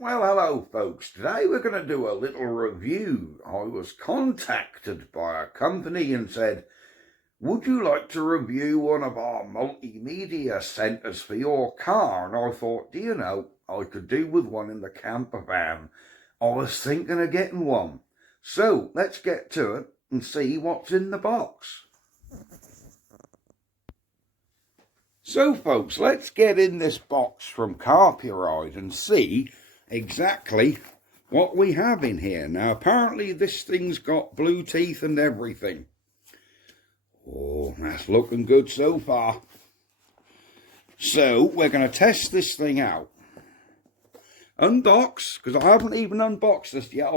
Well, hello folks. Today we're going to do a little review. I was contacted by a company and said, would you like to review one of our multimedia centres for your car? And I thought, do you know, I could do with one in the camper van. I was thinking of getting one. So let's get to it and see what's in the box. So folks, let's get in this box from Carpuride and see exactly what we have in here. Now apparently this thing's got blue teeth and everything. Oh, that's looking good so far. So we're going to test this thing out. Unbox, because I haven't even unboxed this yet.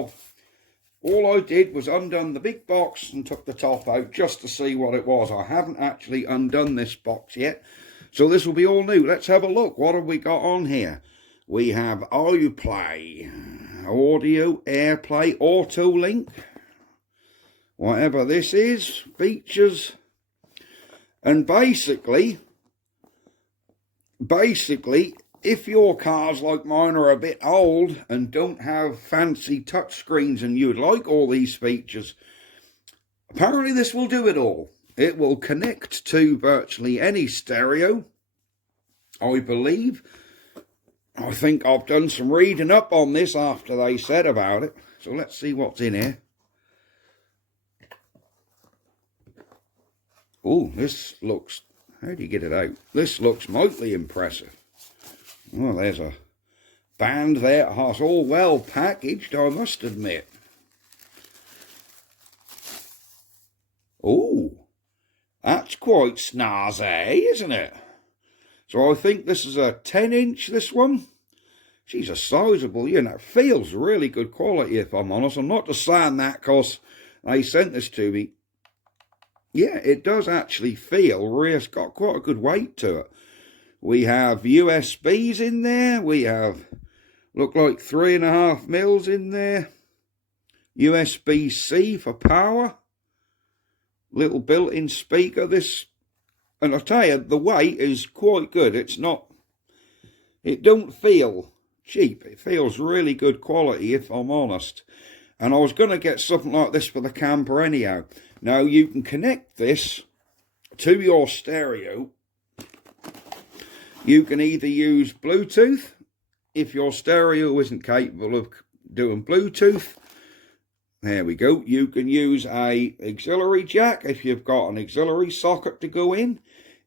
All I did was undone the big box and took the top out just to see what it was. I haven't actually undone this box yet. So this will be all new. Let's have a look. What have we got on here? We have iPlay, audio, AirPlay, auto link, whatever this is, features, and basically, if your cars like mine are a bit old and don't have fancy touchscreens and you'd like all these features, apparently this will do it all. It will connect to virtually any stereo, I believe. I think I've done some reading up on this after they said about it. So let's see what's in here. Oh, this looks... how do you get it out? This looks mightily impressive. Well, there's a band there. It's all well packaged, I must admit. Oh, that's quite snazzy, isn't it? So I think this is a 10-inch, this one. She's a sizable unit. It feels really good quality, if I'm honest. I'm not just saying that because they sent this to me. Yeah, it does actually feel real. It's got quite a good weight to it. We have USBs in there. We have, look like 3.5 mils in there. USB-C for power. Little built-in speaker. This, and I tell you, the weight is quite good. It's not, it don't feel cheap. It feels really good quality, if I'm honest. And I was going to get something like this for the camper anyhow. Now you can connect this to your stereo. You can either use Bluetooth if your stereo isn't capable of doing Bluetooth. There we go. You can use a auxiliary jack if you've got an auxiliary socket to go in.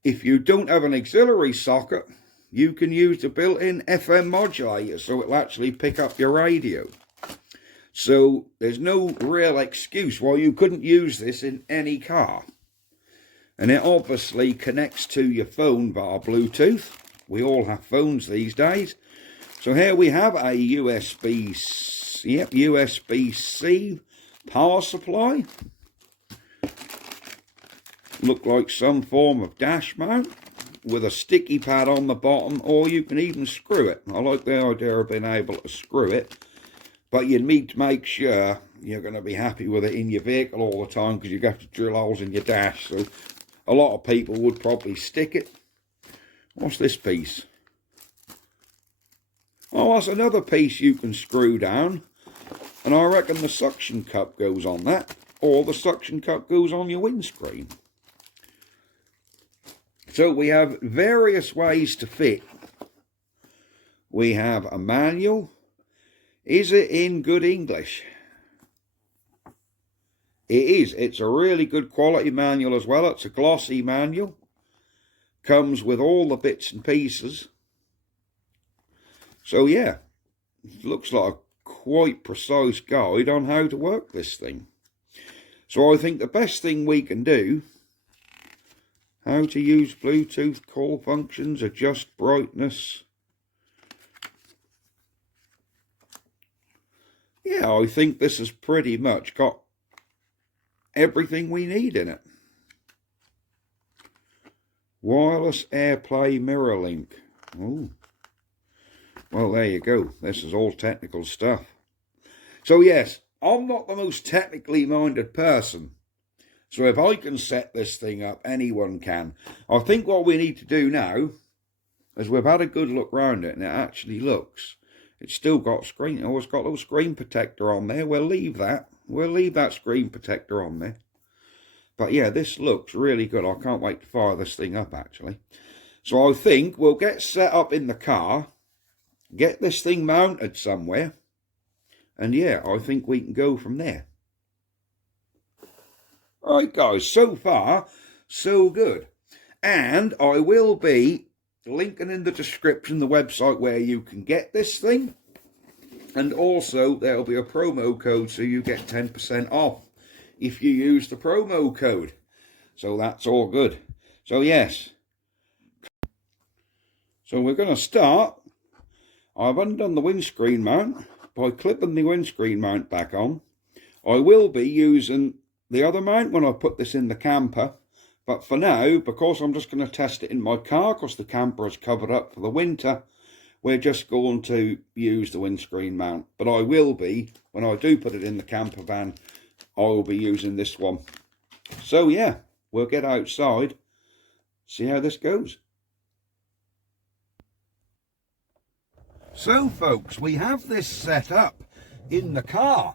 If you don't have an auxiliary socket, you can use the built-in FM modulator, so it'll actually pick up your radio. So there's no real excuse why you couldn't use this in any car. And it obviously connects to your phone via Bluetooth. We all have phones these days. So here we have a USB-C power supply. Look like some form of dash mount with a sticky pad on the bottom, or you can even screw it. I like the idea of being able to screw it, but you need to make sure you're going to be happy with it in your vehicle all the time, because you have to drill holes in your dash. So a lot of people would probably stick it. What's this piece? Oh, that's another piece you can screw down, and I reckon the suction cup goes on that, or the suction cup goes on your windscreen. So we have various ways to fit. We have a manual. Is it in good English? It is. It's a really good quality manual as well. It's a glossy manual. Comes with all the bits and pieces. So yeah, it looks like a quite precise guide on how to work this thing. So I think the best thing we can do, how to use Bluetooth call functions, adjust brightness. Yeah, I think this has pretty much got everything we need in it. Wireless AirPlay mirror link. Oh, well, there you go. This is all technical stuff. So yes, I'm not the most technically minded person. So if I can set this thing up, anyone can. I think what we need to do now, as we've had a good look round it, and it actually looks, It's still got screen. Oh, it's got a little screen protector on there. We'll leave that. We'll leave that screen protector on there. But yeah, this looks really good. I can't wait to fire this thing up, actually. So I think we'll get set up in the car, get this thing mounted somewhere, and yeah, I think we can go from there. Alright guys, so far, so good. And I will be linking in the description the website where you can get this thing. And also, there'll be a promo code so you get 10% off if you use the promo code. So that's all good. So yes. So we're going to start. I've undone the windscreen mount by clipping the windscreen mount back on. I will be using the other mount when I put this in the camper. But for now, because I'm just going to test it in my car, because the camper is covered up for the winter, we're just going to use the windscreen mount. But I will be, when I do put it in the camper van, I will be using this one. So yeah, we'll get outside, see how this goes. So folks, we have this set up in the car.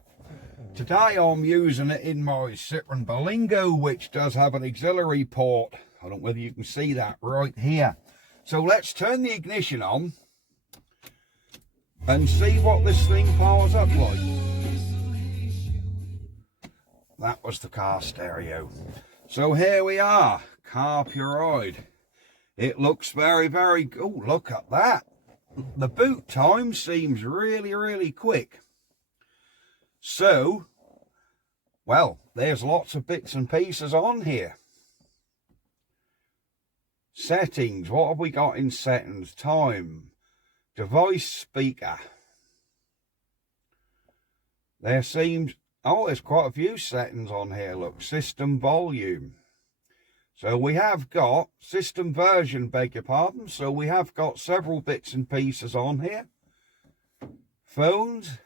Today I'm using it in my Citroen Berlingo, which does have an auxiliary port. I don't know whether you can see that right here. So let's turn the ignition on and see what this thing powers up like. That was the car stereo. So here we are, Carpuride. It looks very, very good. Oh, look at that. The boot time seems really, really quick. So, well, there's lots of bits and pieces on here. Settings, what have we got in settings? Time, device speaker. There seems, oh, there's quite a few settings on here, look. System volume. So we have got, system version, beg your pardon. So we have got several bits and pieces on here. Phones.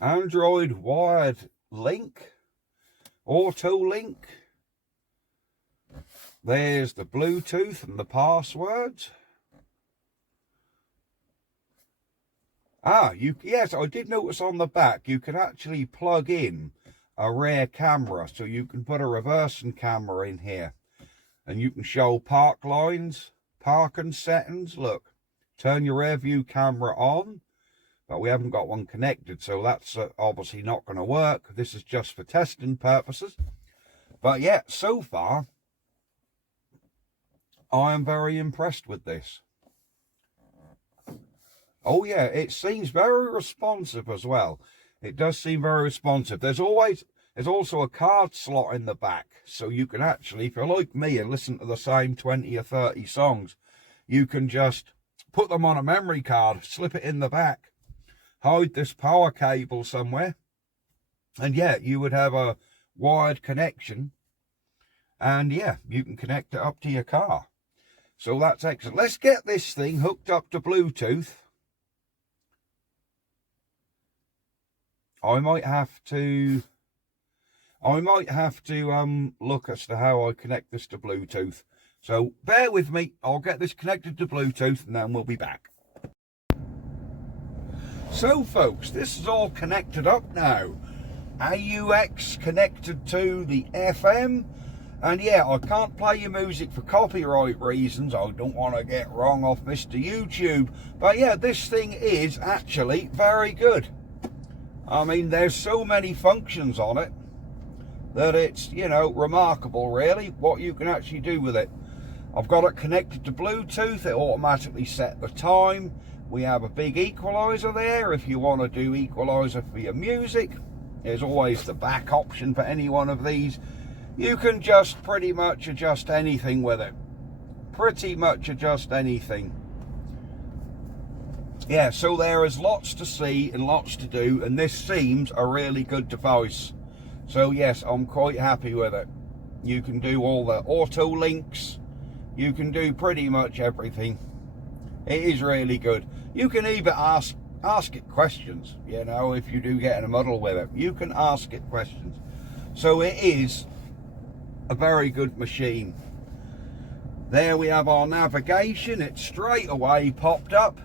Android wired link. Auto link. There's the Bluetooth and the passwords. Yes, I did notice on the back you can actually plug in a rear camera, so you can put a reversing camera in here and you can show park lines, parking settings. Look, turn your rear view camera on, but we haven't got one connected, so that's obviously not going to work. This is just for testing purposes. But yeah, so far I am very impressed with this. Oh yeah, it seems very responsive as well. It does seem very responsive. There's also a card slot in the back, so you can actually, if you're like me and listen to the same 20 or 30 songs, you can just put them on a memory card, slip it in the back, hide this power cable somewhere, and yeah, you would have a wired connection, and yeah, you can connect it up to your car. So that's excellent. Let's get this thing hooked up to Bluetooth. I might have to look as to how I connect this to Bluetooth. So bear with me, I'll get this connected to Bluetooth and then we'll be back. So folks, this is all connected up now. AUX connected to the FM. And yeah, I can't play your music for copyright reasons. I don't want to get wrong off Mr. YouTube. But yeah, this thing is actually very good. I mean, there's so many functions on it that it's, you know, remarkable really what you can actually do with it. I've got it connected to Bluetooth. It automatically set the time. We have a big equalizer there if you want to do equalizer for your music. There's always the back option for any one of these. You can just pretty much adjust anything with it. Pretty much adjust anything. Yeah, so there is lots to see and lots to do, and this seems a really good device. So yes, I'm quite happy with it. You can do all the auto links. You can do pretty much everything. It is really good. You can even ask it questions, you know, if you do get in a muddle with it. You can ask it questions. So it is a very good machine. There we have our navigation. It straight away popped up.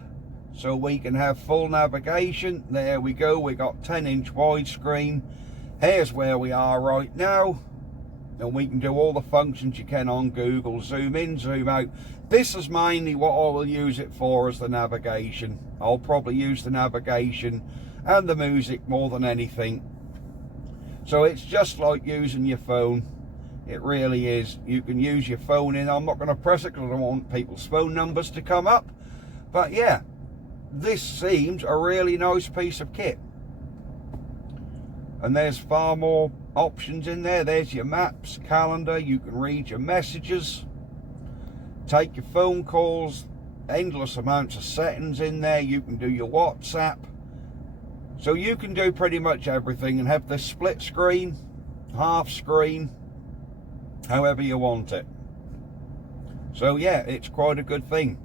so we can have full navigation. There we go, we got 10-inch widescreen. Here's where we are right now, and we can do all the functions you can on Google. Zoom in, zoom out. This is mainly what I will use it for, as the navigation. I'll probably use the navigation and the music more than anything. So it's just like using your phone. It really is. You can use your phone in. I'm not going to press it because I don't want people's phone numbers to come up. But yeah, this seems a really nice piece of kit. And there's far more options in there. There's your maps, calendar. You can read your messages, take your phone calls, endless amounts of settings in there. You can do your WhatsApp. So you can do pretty much everything and have this split screen, half screen, however you want it. So yeah, it's quite a good thing.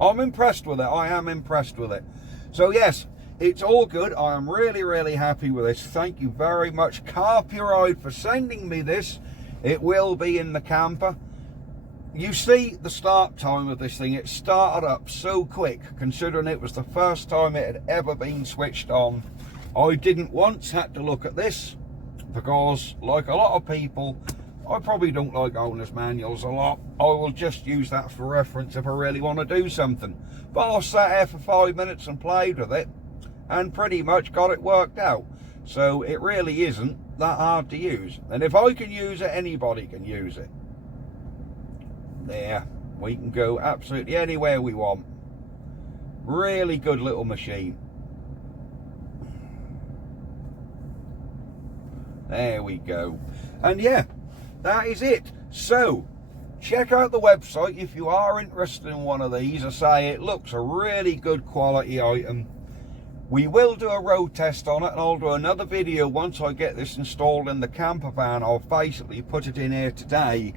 I'm impressed with it. I am impressed with it. So yes, it's all good. I am really, really happy with this. Thank you very much, Carpuride, for sending me this. It will be in the camper. You see the start time of this thing. It started up so quick, considering it was the first time it had ever been switched on. I didn't once have to look at this, because like a lot of people, I probably don't like owner's manuals a lot. I will just use that for reference if I really want to do something. But I sat here for 5 minutes and played with it, and pretty much got it worked out. So it really isn't that hard to use. And if I can use it, anybody can use it. There, we can go absolutely anywhere we want. Really good little machine. There we go. And yeah, that is it. So check out the website if you are interested in one of these. I say it looks a really good quality item. We will do a road test on it, and I'll do another video once I get this installed in the camper van. I'll basically put it in here today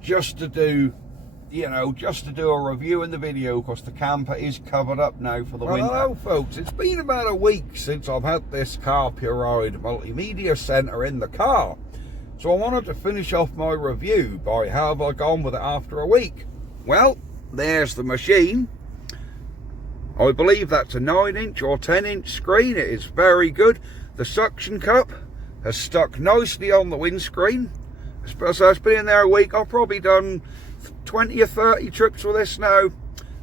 just to do, you know, just to do a review in the video, because the camper is covered up now for the winter. Hello folks, it's been about a week since I've had this Carpuride multimedia centre in the car. So I wanted to finish off my review by how have I gone with it after a week. Well, there's the machine. I believe that's a 9-inch or 10-inch screen. It is very good. The suction cup has stuck nicely on the windscreen. So it's been in there a week. I've probably done 20 or 30 trips with this now,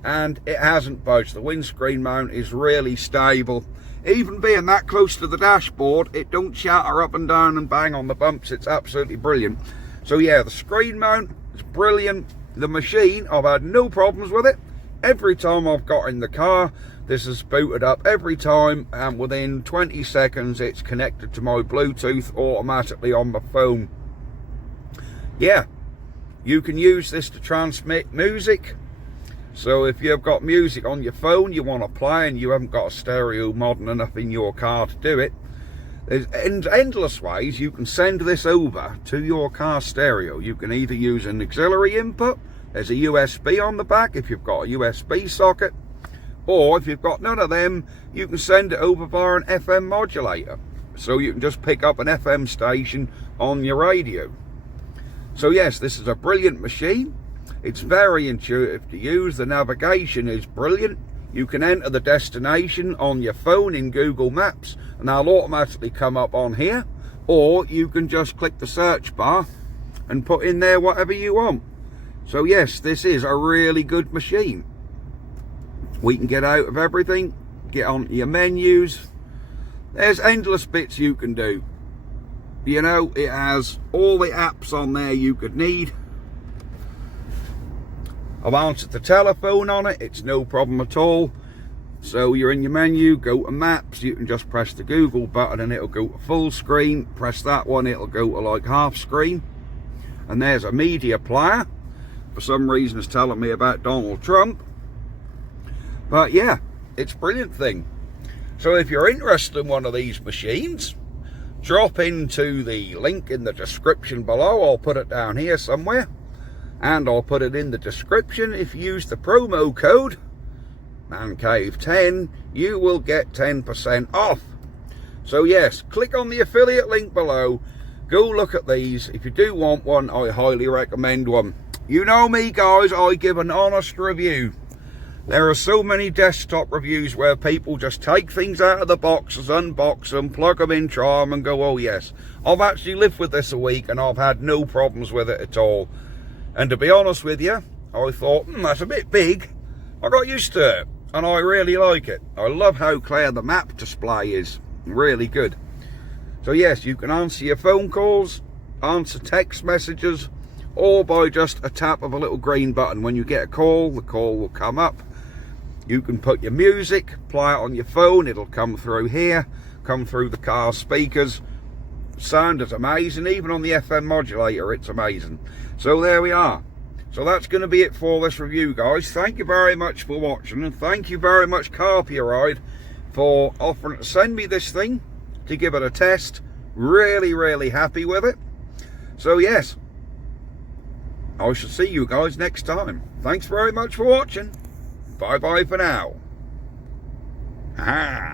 and it hasn't budged. The windscreen mount is really stable. Even being that close to the dashboard, it don't shatter up and down and bang on the bumps. It's absolutely brilliant. So yeah, the screen mount is brilliant. The machine, I've had no problems with it. Every time I've got in the car, this is booted up every time, and within 20 seconds it's connected to my Bluetooth automatically on my phone. Yeah, you can use this to transmit music. So if you've got music on your phone you want to play and you haven't got a stereo modern enough in your car to do it, there's endless ways you can send this over to your car stereo. You can either use an auxiliary input. There's a USB on the back if you've got a USB socket, or if you've got none of them, you can send it over via an FM modulator. So you can just pick up an FM station on your radio. So yes, this is a brilliant machine. It's very intuitive to use. The navigation is brilliant. You can enter the destination on your phone in Google Maps and they'll automatically come up on here, or you can just click the search bar and put in there whatever you want. So yes, this is a really good machine. We can get out of everything, get onto your menus. There's endless bits you can do. You know, it has all the apps on there you could need. I've answered the telephone on it, it's no problem at all. So you're in your menu, go to maps, you can just press the Google button and it'll go to full screen. Press that one, it'll go to like half screen. And there's a media player. For some reason it's telling me about Donald Trump. But yeah, it's a brilliant thing. So if you're interested in one of these machines, drop into the link in the description below. I'll put it down here somewhere, and I'll put it in the description. If you use the promo code ManCave10, you will get 10% off. So yes, click on the affiliate link below, go look at these. If you do want one, I highly recommend one. You know me guys, I give an honest review. There are so many desktop reviews where people just take things out of the boxes, unbox them, plug them in, try them and go, oh yes. I've actually lived with this a week and I've had no problems with it at all. And to be honest with you, I thought, that's a bit big. I got used to it and I really like it. I love how clear the map display is. Really good. So yes, you can answer your phone calls, answer text messages, or by just a tap of a little green button. When you get a call, the call will come up. You can put your music, play it on your phone, it'll come through here, come through the car speakers. Sound is amazing, even on the FM modulator, it's amazing. So there we are. So that's going to be it for this review, guys. Thank you very much for watching, and thank you very much, Carpuride, for offering to send me this thing to give it a test. Really, really happy with it. So yes, I shall see you guys next time. Thanks very much for watching. Bye bye for now. Ah.